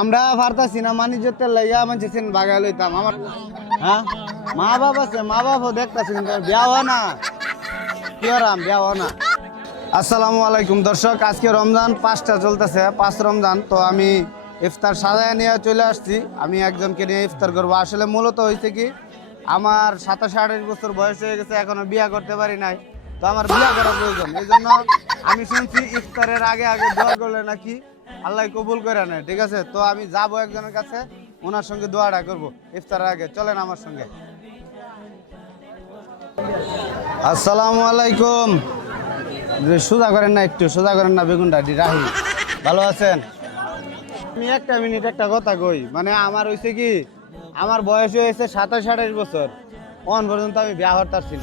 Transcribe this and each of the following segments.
আমরা পারতাছি না মানিজ্যতের লাইয়া মানছেন বাগায় লইতাম আমার। হ্যাঁ মা বাপ আছে, মা বাপও দেখতেছে কিন্তু বিয়া হয় না, কি হরাম বিয়া হয় না। আসসালামু আলাইকুম দর্শক, আজকে রমজান 5টা চলতেছে, 5 রমজান। তো আমি ইফতার সাজায় নিয়ে চলে আসছি। আমি একজনকে নিয়ে ইফতার করবো। আসলে মূলত হয়েছে কি, আমার 27-28 বছর বয়স হয়ে গেছে, এখনো বিয়া করতে পারি নাই। তো আমার বিয়া করা প্রয়োজন, এই জন্য আমি শুনছি ইফতারের আগে আগে দোয়া করলে নাকি আল্লাহ কবুল করে নেয়। ঠিক আছে, তো আমি যাবো একজনের কাছে, ওনার সঙ্গে দোয়াটা করবো ইফতারের আগে। চলেন আমার সঙ্গে। আসসালামু আলাইকুম। সোজা করেন না, একটু সোজা করেন না, বেগুনটা রাহি। ভালো আছেন? আমি একটা মিনিট একটা কথা কই, মানে আমার হয়েছে কি, আমার বয়স হয়েছে 27-28 বছর, কোন পর্যন্ত আমি বিয়া হরতারছি না,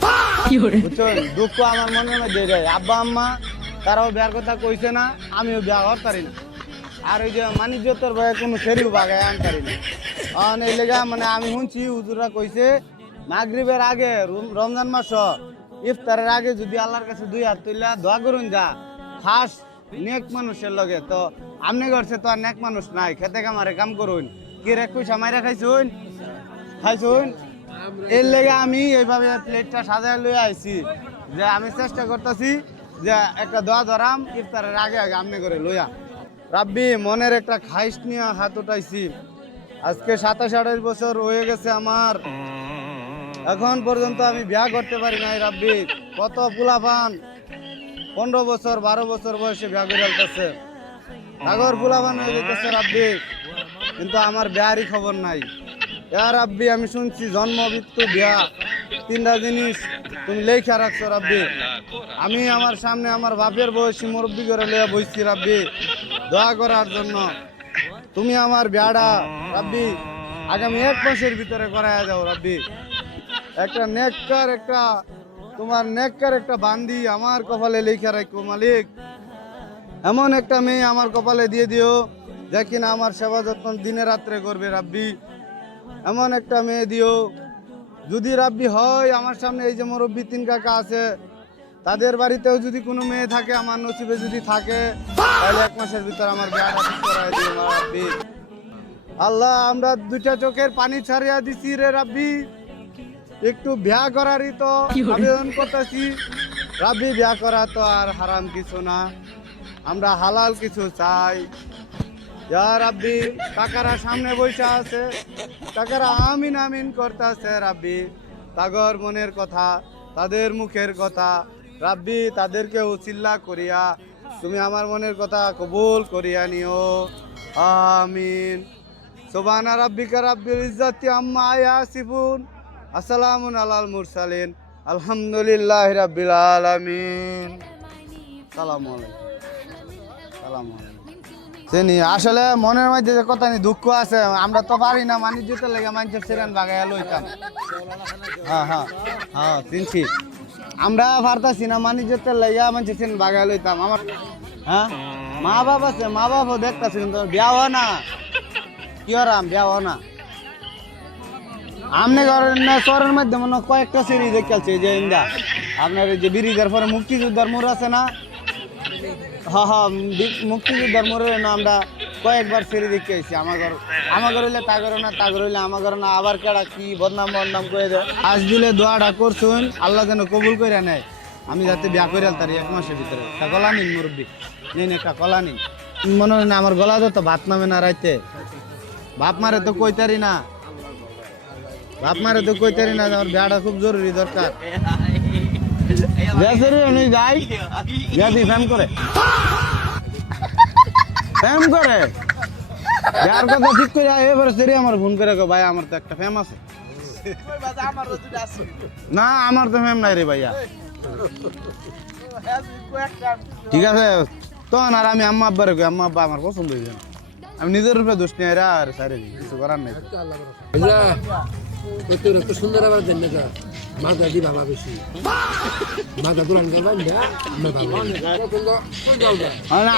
বুঝছেন? দুঃখ আমার মনে মধ্যে যায়। আব্বা আম্মা তারাও বিয়ার কথা কইছে না, আমিও বিয়া হরতারি না। আর ওই যে মানিজ্যতের ভয়ে কোনো সেরিও বাগায় আনতারি না। এই লেগা মানে আমি শুনছি হুজুররা কইছে মাগরিবের আগে রমজান মাস ইফতারের আগে যদি আল্লাহর কাছে 2 হাত তুইলা দোয়া করুন যা খাস নেক মানুষের লগে। তো আমনে করছে তো আর নেক মানুষ নাই, খেতে কামারে কাম করুন, কি রে পয়সা মাইরা খাইছুন এর লেগে আমি এইভাবে প্লেটটা সাজায় লইয়া আইছি, যে আমি চেষ্টা করতেছি যে একটা দোয়া ধরাম ইফতারের আগে আগে আমনে করে লইয়া। রাব্বি মনের একটা খাইশ নিয়ে হাত উঠাইছি। আজকে 27-28 বছর হয়ে গেছে আমার, এখন পর্যন্ত আমি বিয়া করতে পারি নাই। রাব্বি কত পোলাপান 15 বছর 12 বছর বয়সে বিয়া করে আলতেছে, সাগর পোলাপান হয়ে যেতেছে রাব্বি, কিন্তু আমার বিয়ারই খবর নাই। রাব্বি আমি শুনছি জন্ম মৃত্যু বিয়া 3টা জিনিস তুমি লেখা রাখছো রাব্বি। আমি আমার সামনে আমার বাপের বয়সী মুরব্বী করে লইয়া বইছি রাব্বি দোয়া করার জন্য। তুমি আমার বিয়াটা রাব্বি আগামী 1 মাসের ভিতরে করায়া যাও রাব্বি। একটা নেককার একটা তোমার নেককার একটা বান্দি আমার কপালে লেখা রাখো মালিক। এমন একটা মেয়ে আমার কপালে দিয়ে দিও যে কিনা আমার সেবা যত্ন দিনে রাত্রে করবে রাব্বি। এমন একটা মেয়ে দিও যদি রাব্বি হয় আমার সামনে এই যে মুরব্বী 3 কাকা আছে, তাদের বাড়িতেও যদি কোনো মেয়ে থাকে, আমার নসিবে যদি থাকে, তাহলে 1 মাসের ভিতর আমার বিয়াটা ঠিক করায় দিও রাব্বি। আল্লাহ আমরা 2টা চোখের পানি ছাড়িয়া দিছি রে রাব্বি, একটু বিয়া করারই তো আবেদন করতেছি রাব্বি। বিয়া করা তো আর হারাম কিছু না, আমরা হালাল কিছু চাই। ইয়া রাব্বি কাকারা সামনে বসে আছে, কাকারা আমিন আমিন করতেছে রাব্বি, তাগর মনের কথা তাদের মুখের কথা রাব্বি, তাদেরকে উচিল্লা করিয়া তুমি আমার মনের কথা কবুল করিয়া নিও, আমিন। সুবহানা রাব্বিকা রাব্বিল ইজ্জাতি আম্মা ইয়াসিফুন, আসসালামু আলাল মুরসালিন, আলহামদুলিল্লাহি রাব্বিল আলামিন। সালামু আলাইকুম। সালামু আলাইকুম। চিনি আসলে মনের মধ্যে যে কথা নি দুঃখ আছে, আমরা তো পারি না মানিজ্যতের লেগে মানুষের সেরেন বাগাইয়া লইতাম। হ্যাঁ হ্যাঁ হ্যাঁ চিনছি, আমরা পারতাছি না মানিজ্যতের লেগে মানুষের সেরেন বাগাইয়া লইতাম আমার। হ্যাঁ মা বাপ আছে, মা বাপও দেখতেছে কিন্তু বিয়া হয় না, কি হরাম বিয়া হয় না। আমনে ঘরের না শহরের মধ্যে মনে কয়েকটা সিরিজ দেখতেছি, যে ইন্দা আপনার যে ব্রিজের পরে মুক্তিযোদ্ধার মোড় আছে না, হ্যাঁ হ্যাঁ মুক্তিযোদ্ধার মোড়ে না আমরা কয়েকবার সিঁড়ি দেখে আইছি। আমার ঘর হইলে তা করে না, তা হইলে আমার ঘরে না, আবার কেডা কি বদনাম করে দেয়। আজ দিলে দোয়াটা করছুন আল্লাহ যেন কবুল করে নেয়, আমি যাতে বিয়া করে আলতারি 1 মাসের ভিতরে। একটা কলা নিন মুরব্বী, নিন একটা কলা নিন। মনে হয় না আমার গলা তো ভাত নামে না রাইতে, বাপ মারে তো কইতারি না, বাপ মারে তো কইতারি না, আমার বিয়াটা খুব জরুরি দরকার। যাই ফ্যাম করে যার কথা ঠিক করে এবারে সেরি আমার ফোন করে ভাই আমার তো একটা ফ্যাম আছে না, আমার তো ফ্যাম নাই রে ভাইয়া। ঠিক আছে তখন আর আমি আম্মা আব্বার আম্মা আব্বা আমার পছন্দ হয়েছে, আমি নিজের রূপে দোষ নিয়ে আর সারি কিছু করার নাই। সুন্দর আবার দেন না মাথা দি বাবা বেশি মাথা দুরান করবেন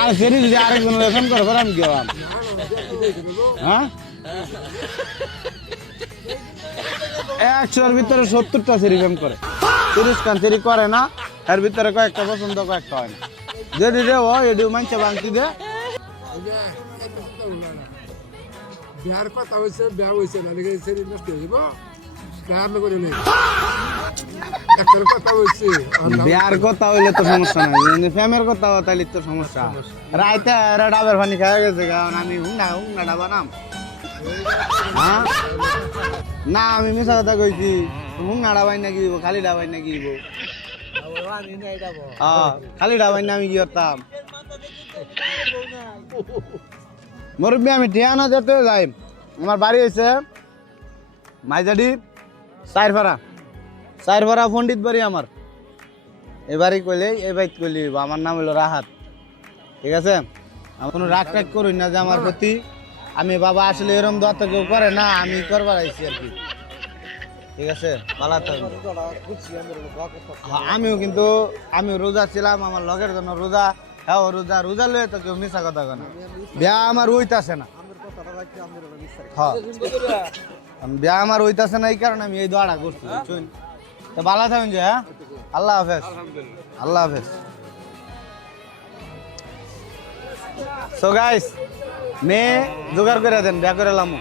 আর সেরি যদি আরেকজন ফ্যাম করে আমি গেলাম। হ্যাঁ 100-এর ভিতরে 70টা সেরি ফ্যাম করে, 30 খান সেরি করে না, এর ভিতরে কয়েকটা পছন্দ কয়েকটা হয় না। যেটি রে ও এটি মানছে বাংতি দে বিয়ার কথা হয়েছে বিয়া হয়েছে না লেগে শরীর নষ্ট হয়ে যাবো আমি করে নেই একটা কথা হয়েছে বিয়ার কথা হইলে তো সমস্যা নাই ফ্যামের কথা তাইলে তো সমস্যা রাইতে ডাবের পানি খাওয়া গেছে কারণ আমি হুংনা ডাবা নাম হ্যাঁ না আমি মিশা কথা কইছি হুংনা ডাবাই নাকি খালি ডাবাই নাকি খালি ডাবাই না আমি কি করতাম মুরব্বী আমি টিয়ানা যেতে যাই আমার বাড়ি হয়েছে মাইজাডি চারপাড়া পণ্ডিত বাড়ি আমার এবারই কইলে এই বাইত কইলি আমার নাম হলো রাহাত ঠিক আছে আমি কোনো রাগ টাগ করুন না যে আমার প্রতি আমি বাবা আসলে এরকম দোয়া তো কেউ করে না আমি করবার আইছি আর কি ঠিক আছে ভালো থাকবেন আমিও কিন্তু আমি রোজা ছিলাম আমার লগের জন্য রোজা হ্যাঁ রোজা লয়ে তো কেউ মিশা কথা কেন বিয়া আমার ওইতাছে না হ্যাঁ বিয়া আমার ওইতাছে না এই কারণে আমি এই দোয়াটা করছি বুঝছেন তো ভালো থাকবেন যে হ্যাঁ আল্লাহ হাফেজ আল্লাহ হাফেজ সো গাইস মেয়ে জোগাড় করে দেন বিয়া করে লামু